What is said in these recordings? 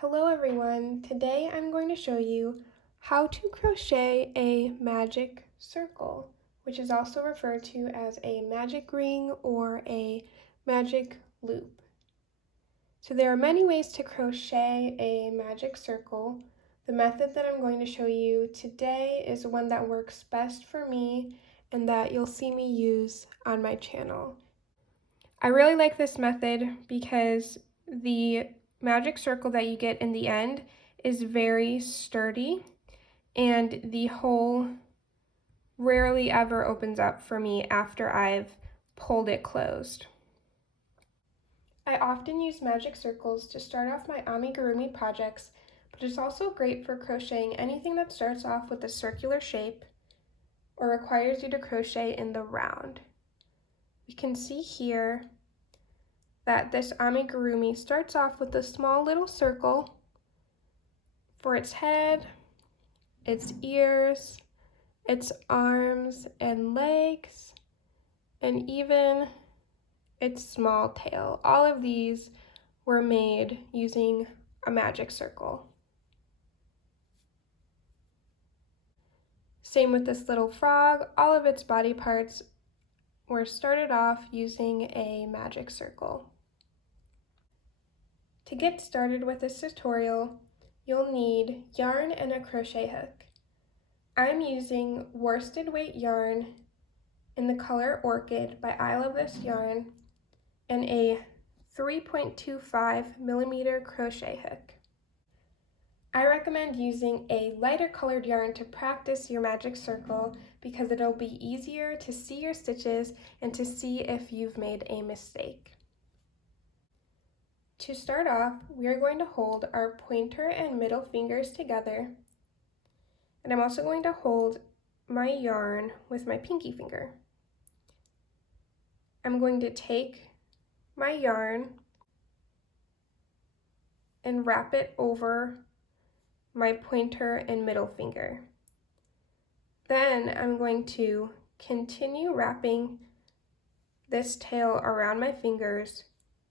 Hello everyone, today I'm going to show you how to crochet a magic circle, which is also referred to as a magic ring or a magic loop. So there are many ways to crochet a magic circle. The method that I'm going to show you today is one that works best for me and that you'll see me use on my channel. I really like this method because the magic circle that you get in the end is very sturdy and the hole rarely ever opens up for me after I've pulled it closed. I often use magic circles to start off my amigurumi projects, but it's also great for crocheting anything that starts off with a circular shape or requires you to crochet in the round. You can see here that this amigurumi starts off with a small little circle for its head, its ears, its arms and legs, and even its small tail. All of these were made using a magic circle. Same with this little frog. All of its body parts were started off using a magic circle. To get started with this tutorial, you'll need yarn and a crochet hook. I'm using worsted weight yarn in the color Orchid by I Love This Yarn and a 3.25 millimeter crochet hook. I recommend using a lighter colored yarn to practice your magic circle because it'll be easier to see your stitches and to see if you've made a mistake. To start off, we are going to hold our pointer and middle fingers together, and I'm also going to hold my yarn with my pinky finger. I'm going to take my yarn and wrap it over my pointer and middle finger. Then I'm going to continue wrapping this tail around my fingers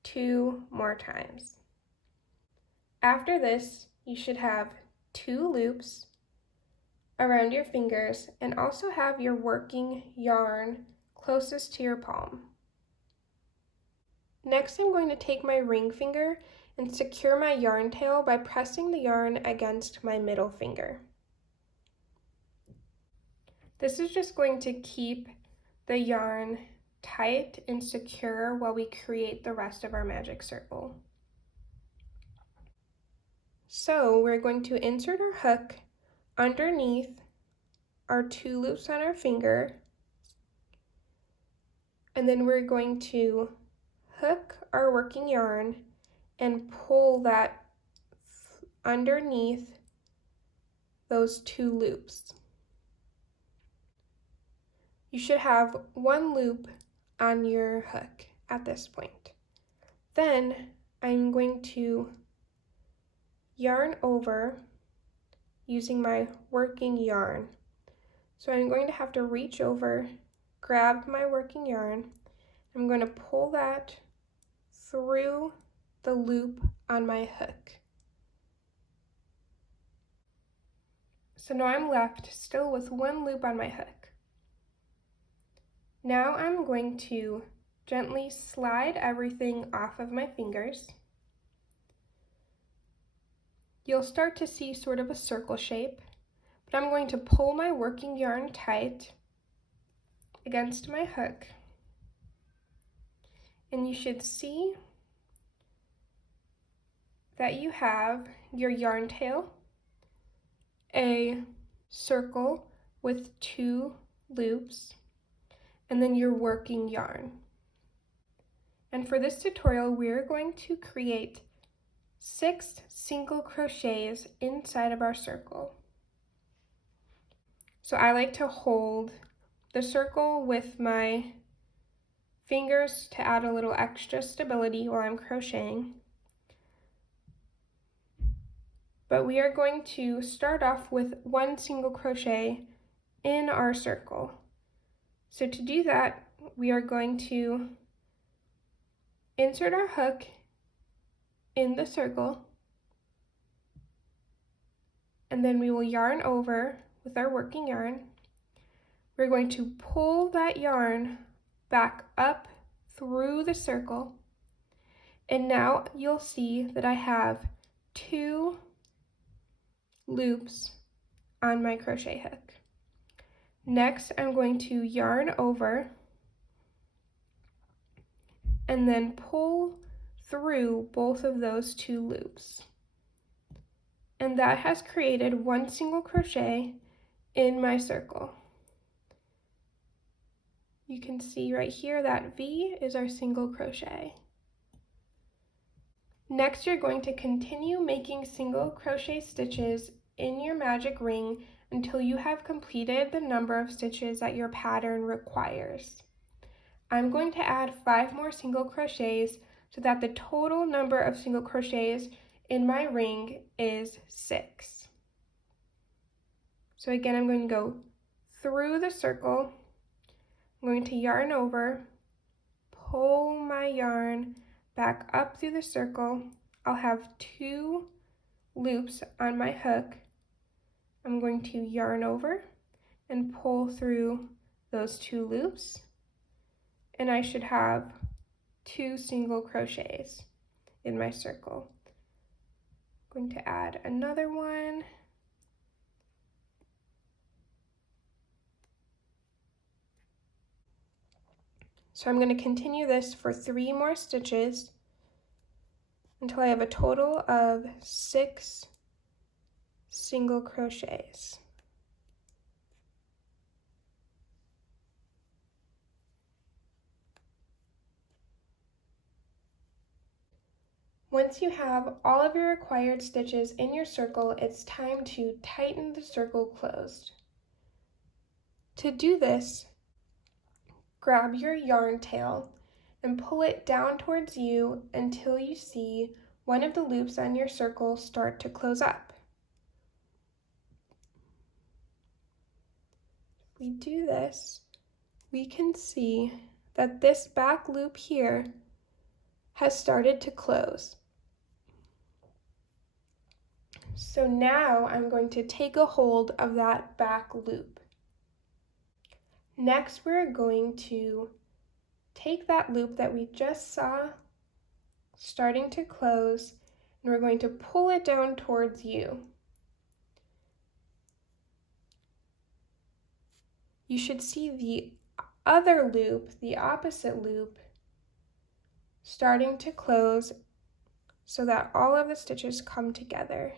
2 more times. After this, you should have 2 loops around your fingers and also have your working yarn closest to your palm. Next, I'm going to take my ring finger and secure my yarn tail by pressing the yarn against my middle finger. This is just going to keep the yarn tight and secure while we create the rest of our magic circle. So we're going to insert our hook underneath our 2 loops on our finger, and then we're going to hook our working yarn and pull that underneath those 2 loops. You should have 1 loop on your hook at this point. Then I'm going to yarn over using my working yarn. So I'm going to have to reach over, grab my working yarn. I'm going to pull that through the loop on my hook. So now I'm left still with 1 loop on my hook. Now I'm going to gently slide everything off of my fingers. You'll start to see sort of a circle shape, but I'm going to pull my working yarn tight against my hook. And you should see that you have your yarn tail, a circle with 2 loops, and then your working yarn. And for this tutorial, we're going to create 6 single crochets inside of our circle. So I like to hold the circle with my fingers to add a little extra stability while I'm crocheting. But we are going to start off with 1 single crochet in our circle. So to do that, we are going to insert our hook in the circle and then we will yarn over with our working yarn. We're going to pull that yarn back up through the circle, and now you'll see that I have 2 loops on my crochet hook. Next, I'm going to yarn over and then pull through both of those 2 loops. And that has created 1 single crochet in my circle. You can see right here that V is our single crochet. Next, you're going to continue making single crochet stitches in your magic ring until you have completed the number of stitches that your pattern requires. I'm going to add 5 more single crochets so that the total number of single crochets in my ring is 6. So again, I'm going to go through the circle, I'm going to yarn over, pull my yarn back up through the circle. I'll have 2 loops on my hook. I'm going to yarn over and pull through those 2 loops, and I should have 2 single crochets in my circle. I'm going to add another one. So I'm going to continue this for 3 more stitches until I have a total of 6 single crochets. Once you have all of your required stitches in your circle, it's time to tighten the circle closed. To do this, grab your yarn tail and pull it down towards you until you see one of the loops on your circle start to close up. If we do this, we can see that this back loop here has started to close. So now I'm going to take a hold of that back loop. Next, we're going to take that loop that we just saw starting to close, and we're going to pull it down towards you. You should see the other loop, the opposite loop, starting to close so that all of the stitches come together.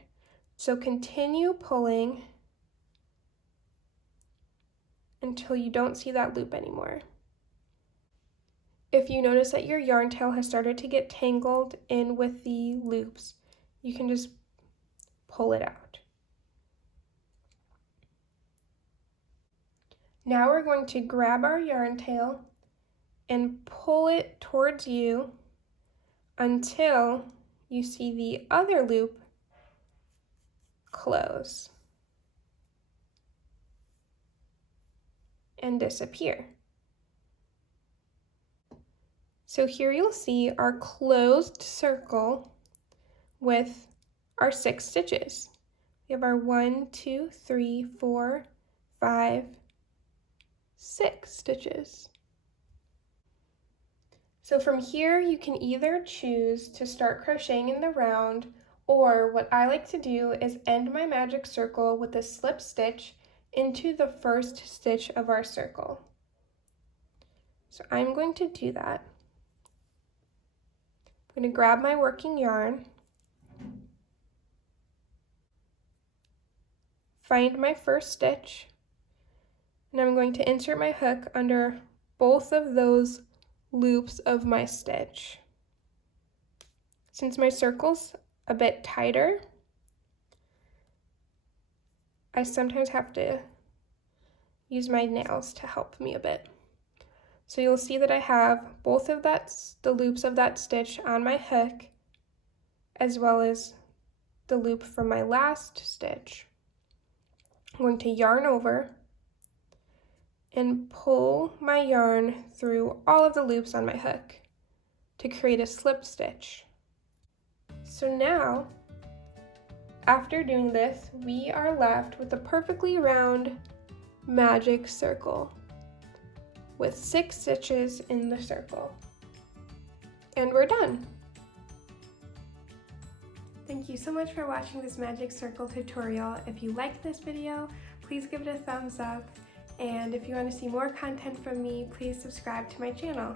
So continue pulling until you don't see that loop anymore. If you notice that your yarn tail has started to get tangled in with the loops, you can just pull it out. Now we're going to grab our yarn tail and pull it towards you until you see the other loop close and disappear. So here you'll see our closed circle with our 6 stitches. We have our 1, 2, 3, 4, 5, 6 stitches. So from here you can either choose to start crocheting in the round, or what I like to do is end my magic circle with a slip stitch into the first stitch of our circle. So I'm going to do that. I'm going to grab my working yarn, find my first stitch, and I'm going to insert my hook under both of those loops of my stitch. Since my circle's a bit tighter, I sometimes have to use my nails to help me a bit. So you'll see that I have both of the loops of that stitch on my hook, as well as the loop from my last stitch. I'm going to yarn over and pull my yarn through all of the loops on my hook to create a slip stitch. So now After doing this, we are left with a perfectly round magic circle with 6 stitches in the circle. And we're done. Thank you so much for watching this magic circle tutorial. If you liked this video, please give it a thumbs up. And if you want to see more content from me, please subscribe to my channel.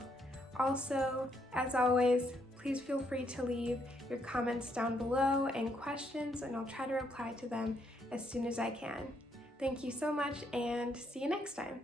Also, as always, please feel free to leave your comments down below and questions, and I'll try to reply to them as soon as I can. Thank you so much, and see you next time.